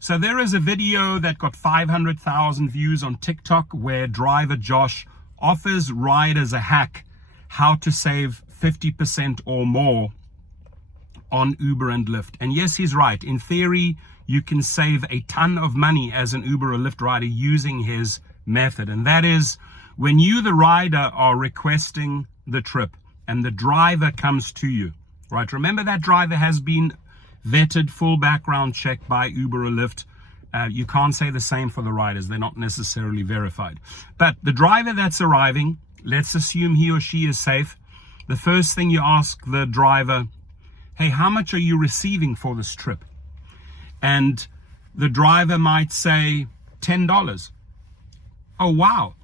So there is a video that got 500,000 views on TikTok where driver Josh offers riders a hack how to save 50% or more on Uber and Lyft. And yes, he's right. In theory, you can save a ton of money as an Uber or Lyft rider using his method. And that is when you, the rider, are requesting the trip and the driver comes to you, right? Remember, that driver has been vetted, full background check by Uber or Lyft. You can't say the same for the riders. They're not necessarily verified. But the driver that's arriving, let's assume he or she is safe. The first thing you ask the driver, hey, how much are you receiving for this trip? And the driver might say $10. Oh, wow,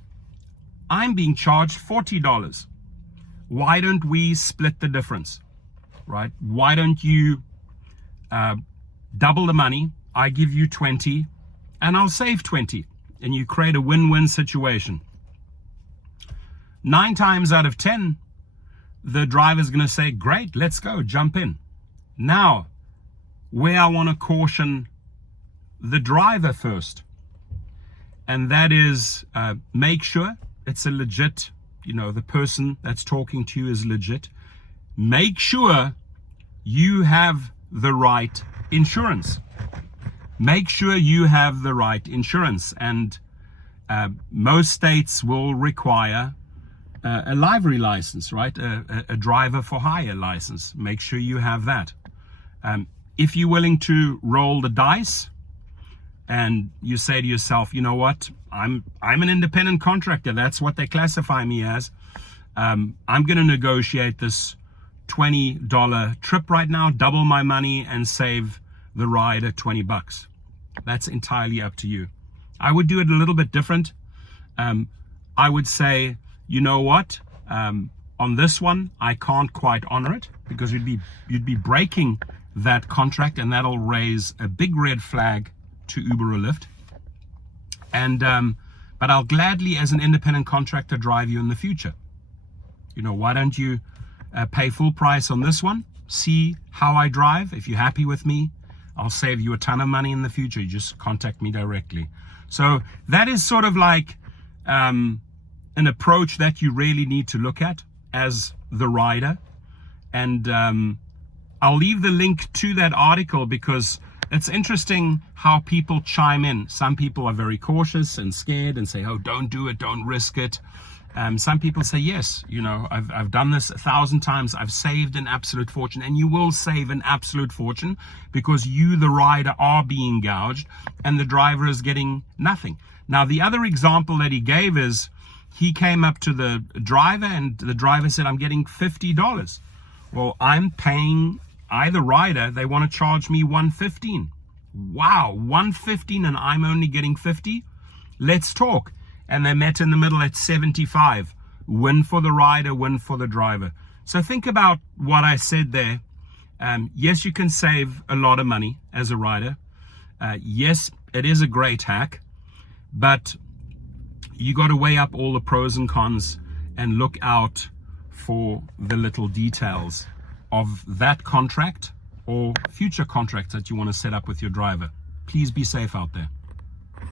I'm being charged $40. Why don't we split the difference, right? Why don't you double the money? I give you 20 and I'll save 20, and you create a win-win situation. 9 times out of 10, the driver's going to say, great, let's go, jump in. Now, where I want to caution the driver first, and that is make sure it's a legit, the person that's talking to you is legit. Make sure you have the right insurance. Make sure you have the right insurance. And most states will require a livery license, right? A driver for hire license. Make sure you have that. If you're willing to roll the dice and you say to yourself, you know what, I'm an independent contractor. That's what they classify me as. I'm going to negotiate this $20 trip right now, double my money and save the rider $20. That's entirely up to you. I would do it a little bit different. I would say, you know what, on this one, I can't quite honor it because you'd be breaking that contract, and that'll raise a big red flag to Uber or Lyft. And but I'll gladly, as an independent contractor, drive you in the future. Why don't you pay full price on this one? See how I drive. If you're happy with me, I'll save you a ton of money in the future. You just contact me directly. So that is sort of like an approach that you really need to look at as the rider. And I'll leave the link to that article because it's interesting how people chime in. Some people are very cautious and scared and say, oh, don't do it, don't risk it. Some people say, yes, I've done this 1,000 times. I've saved an absolute fortune, and you will save an absolute fortune because you, the rider, are being gouged and the driver is getting nothing. Now, the other example that he gave is he came up to the driver and the driver said, I'm getting $50. Well, I'm paying the rider. They want to charge me $115. Wow, $115 and I'm only getting $50. Let's talk. And they met in the middle at 75. Win for the rider, win for the driver. So think about what I said there. Yes, you can save a lot of money as a rider. Yes, it is a great hack, but you got to weigh up all the pros and cons and look out for the little details of that contract or future contracts that you want to set up with your driver. Please be safe out there.